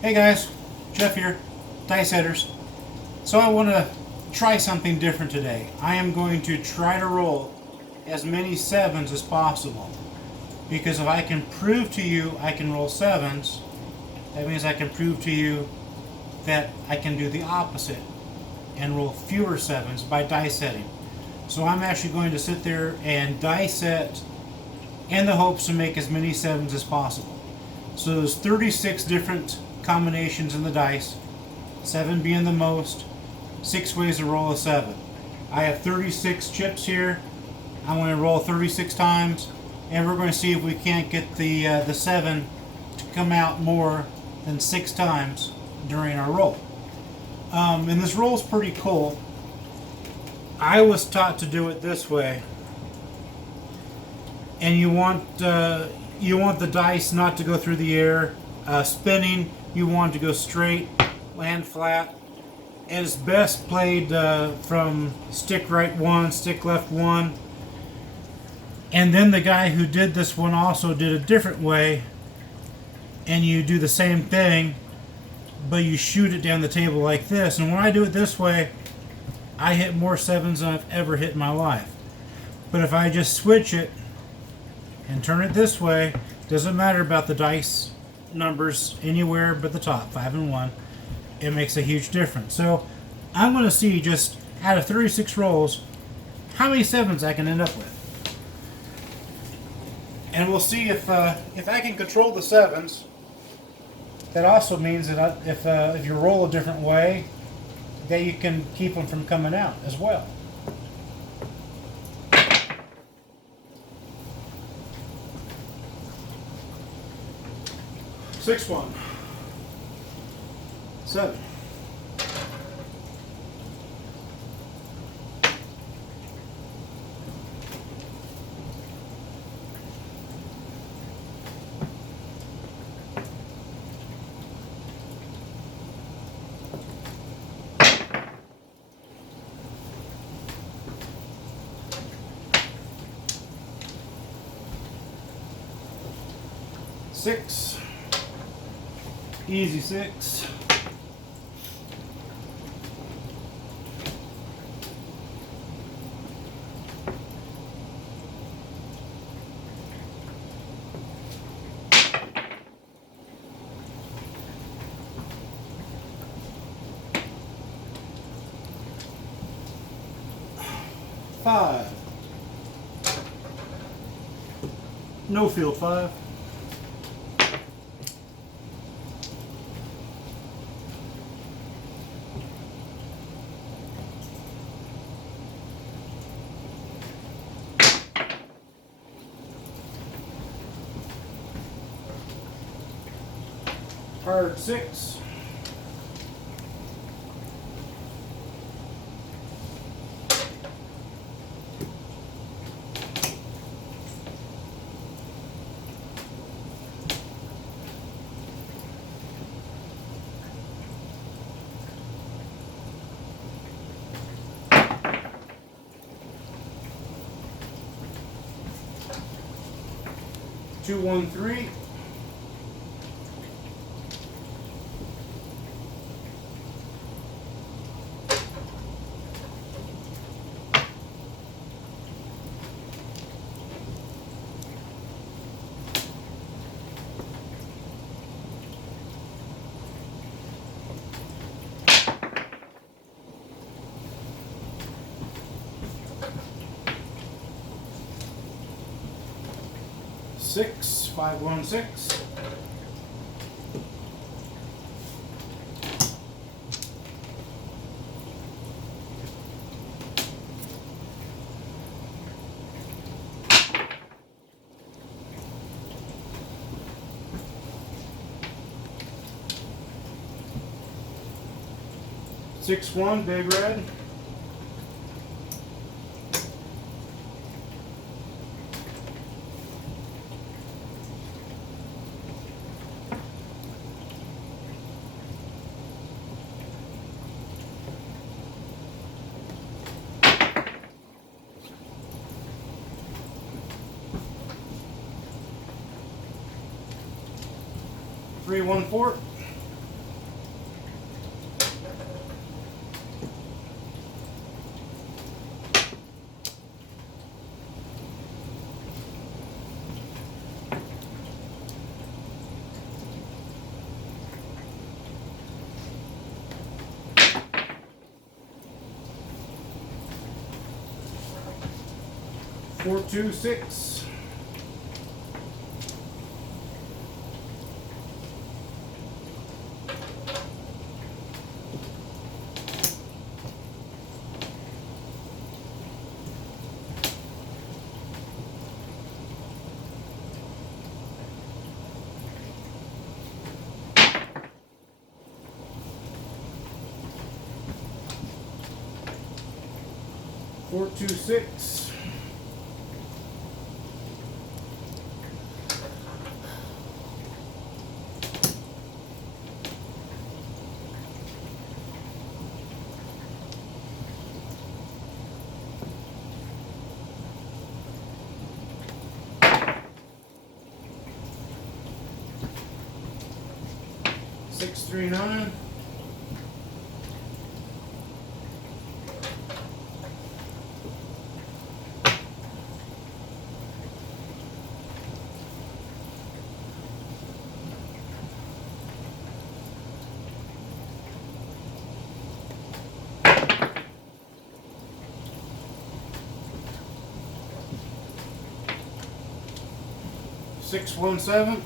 Hey guys, Jeff here, Dice Setters. So I want to try something different today. I am going to try to roll as many sevens as possible. Because if I can prove to you I can roll sevens, that means I can prove to you that I can do the opposite and roll fewer sevens by dice setting. So I'm actually going to sit there and dice set in the hopes to make as many sevens as possible. So there's 36 different combinations in the dice, 7 being the most, 6 ways to roll a 7. I have 36 chips here. I'm going to roll 36 times, and we're going to see if we can't get the 7 to come out more than 6 times during our roll. And this roll is pretty cool. I was taught to do it this way, and you want the dice not to go through the air. Spinning, you want to go straight, land flat, and it's best played from stick right 1, stick left 1. And then the guy who did this one also did a different way, and you do the same thing, but you shoot it down the table like this. And when I do it this way, I hit more sevens than I've ever hit in my life. But if I just switch it and turn it this way, doesn't matter about the dice numbers anywhere but the top, 5 and 1, it makes a huge difference. So I'm going to see, just out of 36 rolls, how many sevens I can end up with. And we'll see if I can control the sevens. That also means that if you roll a different way, that you can keep them from coming out as well. Six one, 7. Six. Easy 6. Five. No field 5. Hard 6. Two, 1, 3. Six, 5, 1, 6. Six, 1, big red. Three, 1, 4. 426. Four, two, six. Six, three, nine. Six, one, seven.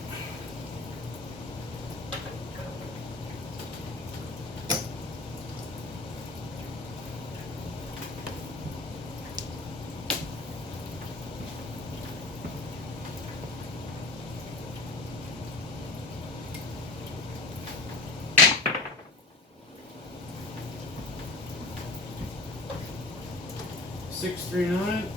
Six, three, nine.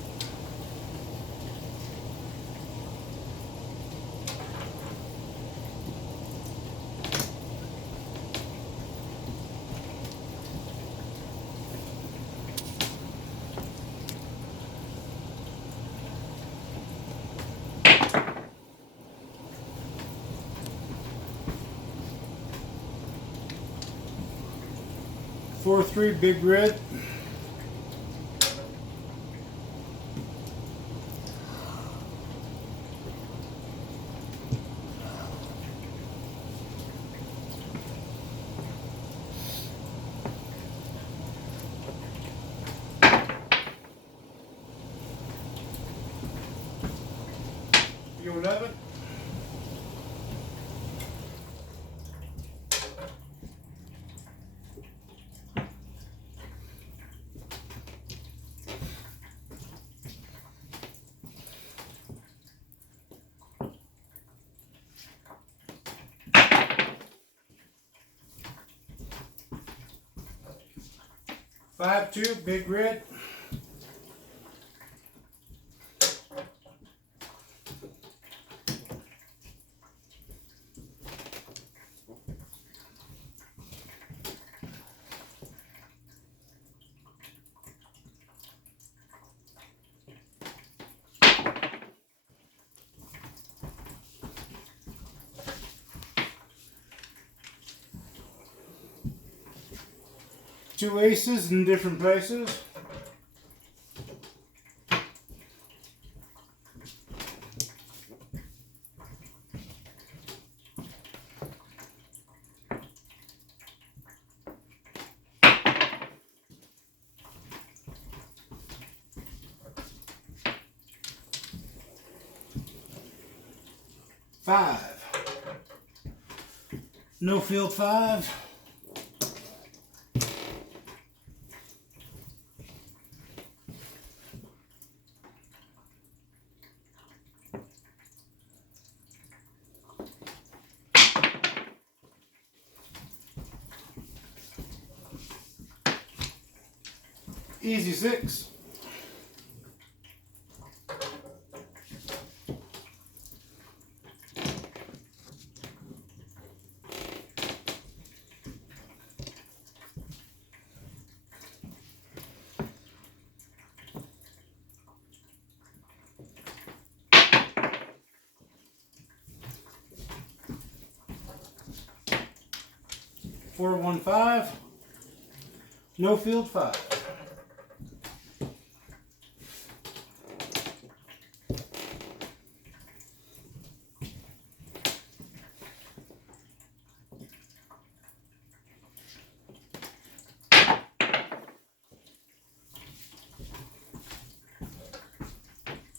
Four, three, big red. Your 11. Five, two, big red. Two aces in different places. Five. No field five. Easy six. Four, one, five. No field five.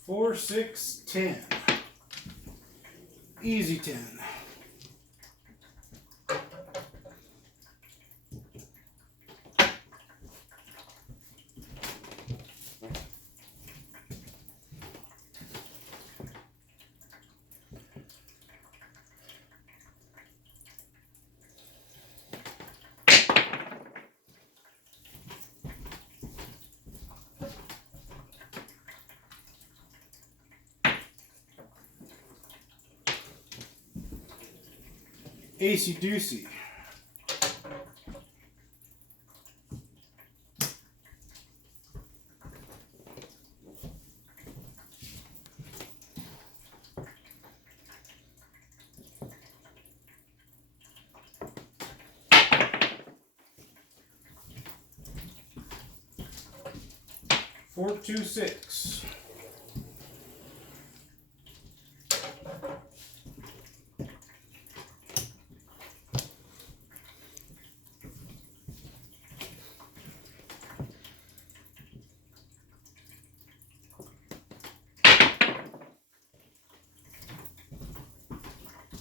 4, 6, 10. Easy 10. Acey Deucey. Four, 2, 6.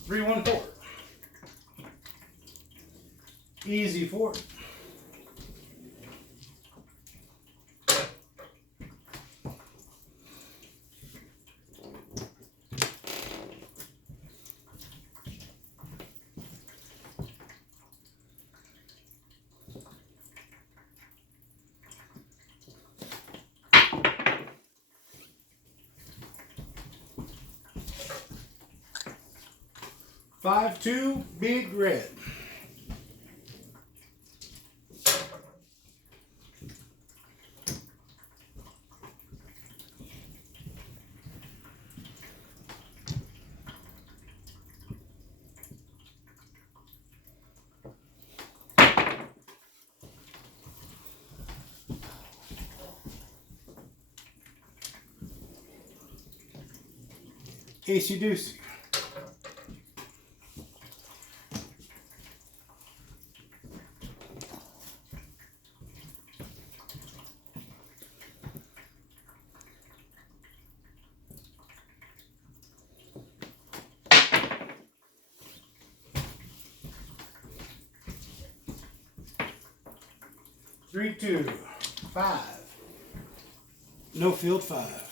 Three, 1, 4. Easy 4. Five, 2, big red. Acey Deucey. Three, 2, 5. No field 5.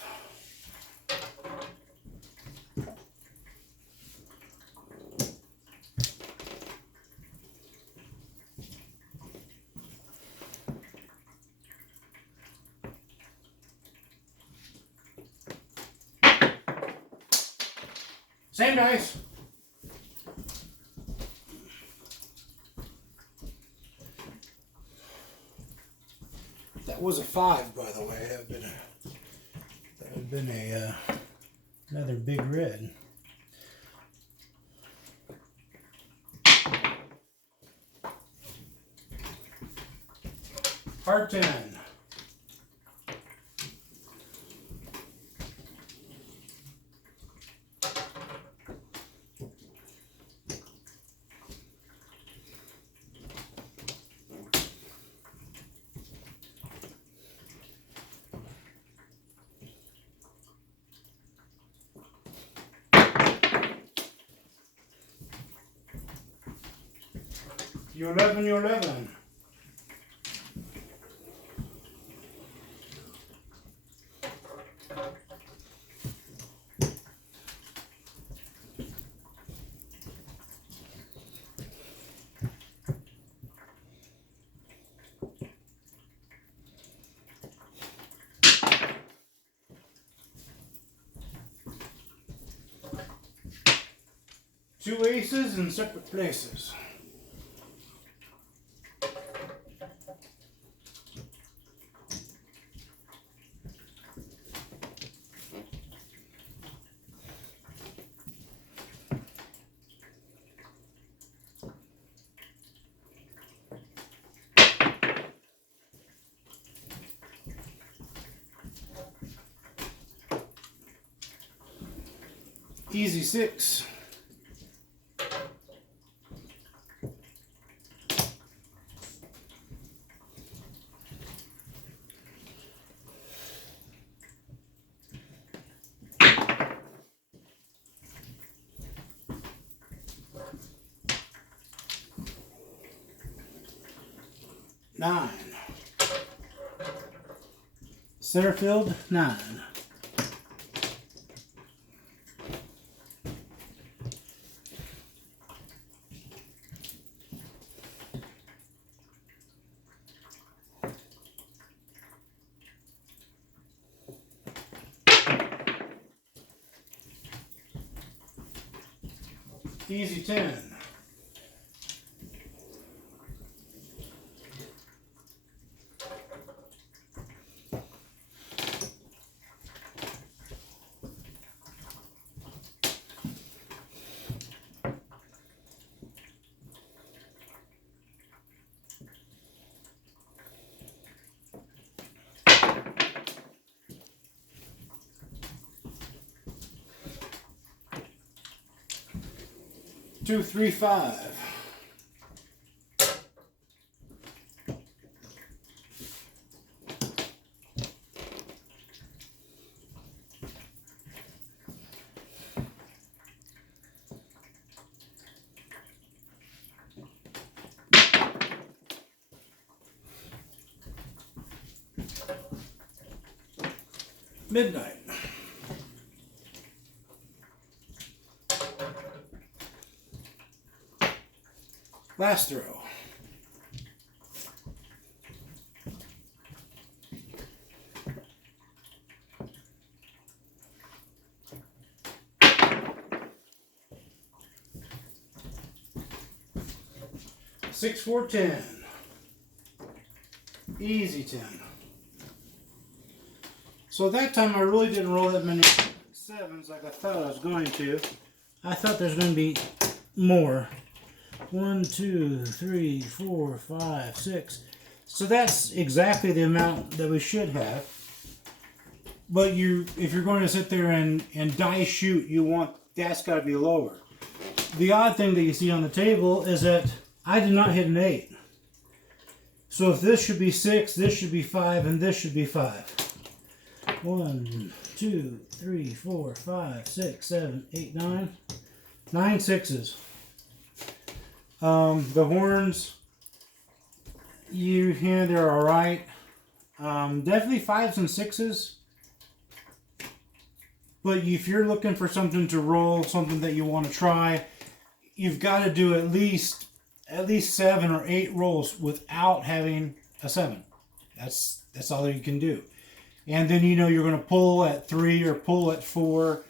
Same dice. That was a 5, by the way. That would have been another big red. Heart 10. You're 11, you're 11. Two aces in separate places. Easy 6. 9. Centerfield, 9. Easy 10. Two, three, 5. Midnight. Last throw. Six, 4, 10. Easy 10. So that time I really didn't roll that many 7s like I thought I was going to. I thought there's going to be more. 1, 2, 3, 4, 5, 6. So that's exactly the amount that we should have. But if you're going to sit there and die shoot, that's got to be lower. The odd thing that you see on the table is that I did not hit an 8. So if this should be 6, this should be 5, and this should be 5. 1, 2, 3, 4, 5, 6, 7, 8, 9. 9 6s. The horns, they're alright. Definitely 5s and 6s. But if you're looking for something to roll, something that you want to try, you've got to do at least 7 or 8 rolls without having a 7. That's all you can do. And then you're going to pull at 3 or pull at 4.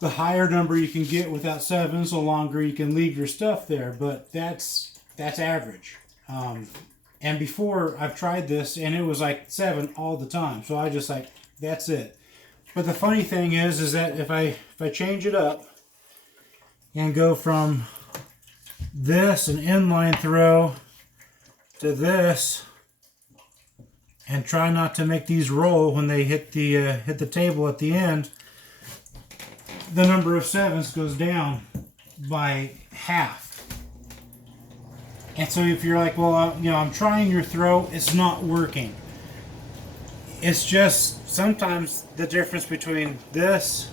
The higher number you can get without 7s, the longer you can leave your stuff there. But that's average. And before I've tried this, and it was like 7 all the time. So I just that's it. But the funny thing is that if I change it up and go from this, an inline throw, to this, and try not to make these roll when they hit the table at the end, the number of 7s goes down by half. And so if you're like, well, I'm trying your throw, it's not working. It's just sometimes the difference between this,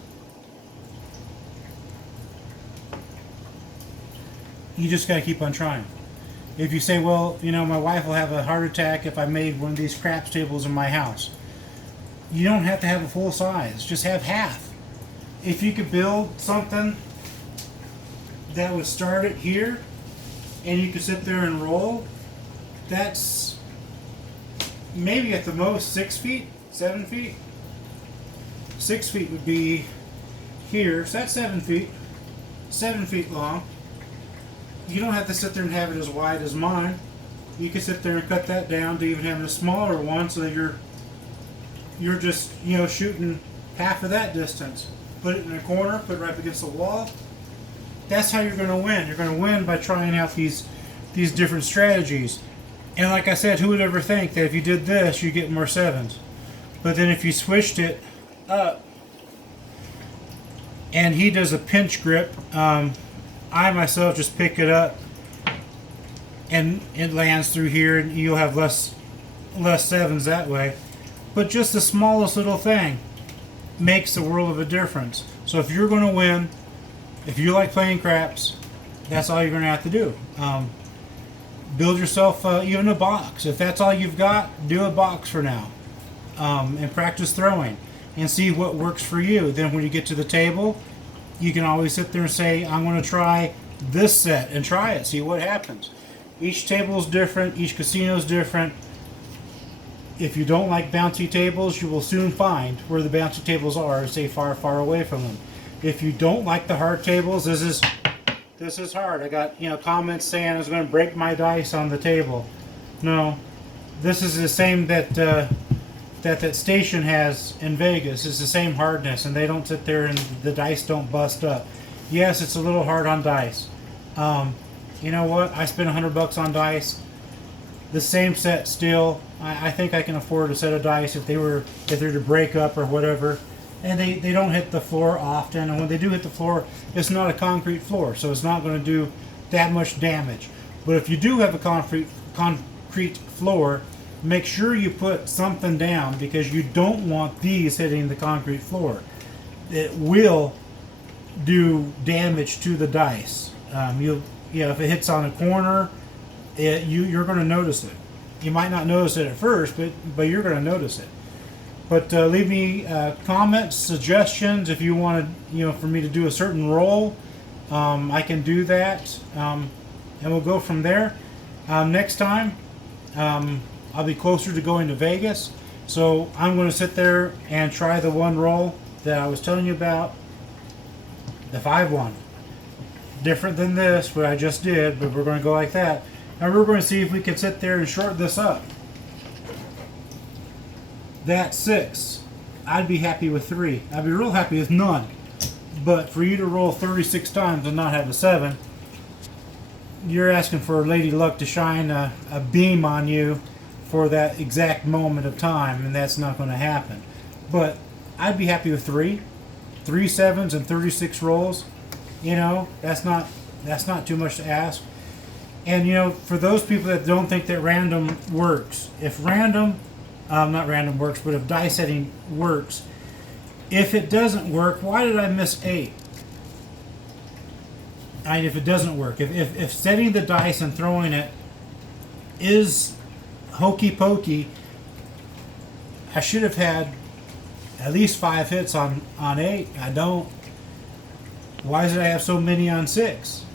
you just got to keep on trying. If you say, well, my wife will have a heart attack if I made one of these craps tables in my house. You don't have to have a full size, just have half. If you could build something that would start it here and you could sit there and roll, that's maybe at the most 6 feet, 7 feet. 6 feet would be here, so that's 7 feet. 7 feet long. You don't have to sit there and have it as wide as mine. You can sit there and cut that down to even having a smaller one, so that you're just shooting half of that distance. Put it in a corner, put it right up against the wall. That's how you're going to win. You're going to win by trying out these different strategies. And like I said, who would ever think that if you did this, you get more 7s? But then if you switched it up, and he does a pinch grip, I myself just pick it up, and it lands through here, and you'll have less 7s that way. But just the smallest little thing makes the world of a difference. So if you're going to win, if you like playing craps, that's all you're going to have to do. build yourself even a box. If that's all you've got, do a box for now, and practice throwing and see what works for you. Then when you get to the table, you can always sit there and say, I'm going to try this set and try it, see what happens. Each table is different, each casino is different. If you don't like bouncy tables, you will soon find where the bouncy tables are, stay far, far away from them. If you don't like the hard tables, this is hard. I got comments saying I was going to break my dice on the table. No, this is the same that that station has in Vegas. It's the same hardness, and they don't sit there and the dice don't bust up. Yes, it's a little hard on dice. You know what? I spent $100 on dice. The same set still. I think I can afford a set of dice if they're to break up or whatever. And they don't hit the floor often, and when they do hit the floor, it's not a concrete floor, so it's not going to do that much damage. But if you do have a concrete floor, make sure you put something down, because you don't want these hitting the concrete floor. It will do damage to the dice. If it hits on a corner, you're going to notice it. You might not notice it at first, but you're going to notice it. But leave me comments, suggestions if you want for me to do a certain roll. I can do that, and we'll go from there. Next time, I'll be closer to going to Vegas, so I'm going to sit there and try the one roll that I was telling you about, the 5-1. Different than this, what I just did, but we're going to go like that. And we're going to see if we can sit there and shorten this up. That's 6. I'd be happy with 3. I'd be real happy with none. But for you to roll 36 times and not have a 7, you're asking for Lady Luck to shine a beam on you for that exact moment of time, and that's not going to happen. But I'd be happy with 3 7s and 36 rolls. That's not too much to ask. And for those people that don't think that random works, if not random works, but if dice setting works, if it doesn't work, why did I miss 8? If it doesn't work, if setting the dice and throwing it is hokey pokey, I should have had at least 5 hits on 8. I don't. Why did I have so many on 6?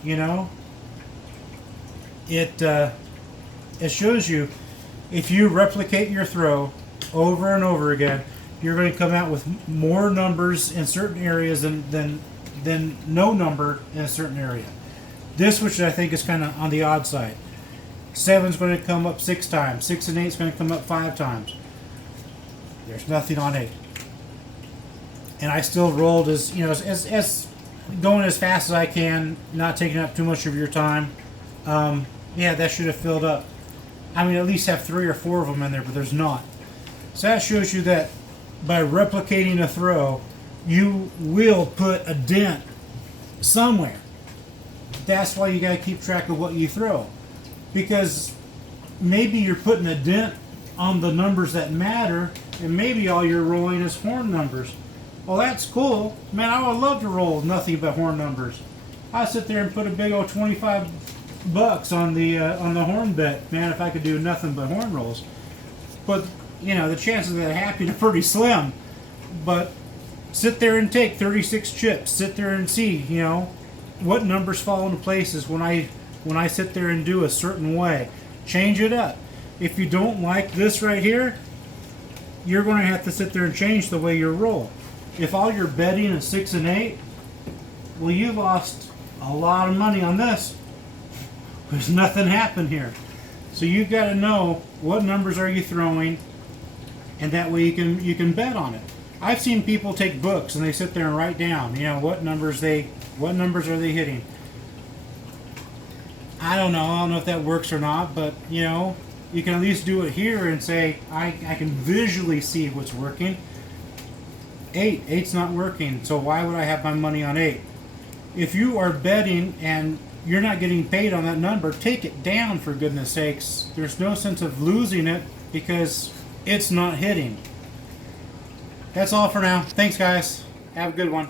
It shows you, if you replicate your throw over and over again, you're going to come out with more numbers in certain areas than no number in a certain area. This, which I think is kind of on the odd side. 7's going to come up 6 times. 6 and 8's going to come up 5 times. There's nothing on 8. And I still rolled as going as fast as I can, not taking up too much of your time. That should have filled up. At least have 3 or 4 of them in there, but there's not. So that shows you that by replicating a throw, you will put a dent somewhere. That's why you got to keep track of what you throw. Because maybe you're putting a dent on the numbers that matter, and maybe all you're rolling is horn numbers. Well, that's cool. Man, I would love to roll nothing but horn numbers. I'd sit there and put a big old $25 on the horn bet, man, if I could do nothing but horn rolls. But the chances of that happening are pretty slim. But sit there and take 36 chips. Sit there and see what numbers fall into places when I sit there and do a certain way. Change it up. If you don't like this right here, you're going to have to sit there and change the way you roll. If all you're betting is 6 and 8, well, you lost a lot of money on this. There's nothing happened here. So you've got to know what numbers are you throwing, and that way you can bet on it. I've seen people take books and they sit there and write down, what numbers are they hitting. I don't know if that works or not, but you can at least do it here and say, I can visually see what's working. 8's not working, so why would I have my money on 8? If you are betting and you're not getting paid on that number, take it down, for goodness sakes. There's no sense of losing it because it's not hitting. That's all for now. Thanks, guys. Have a good one.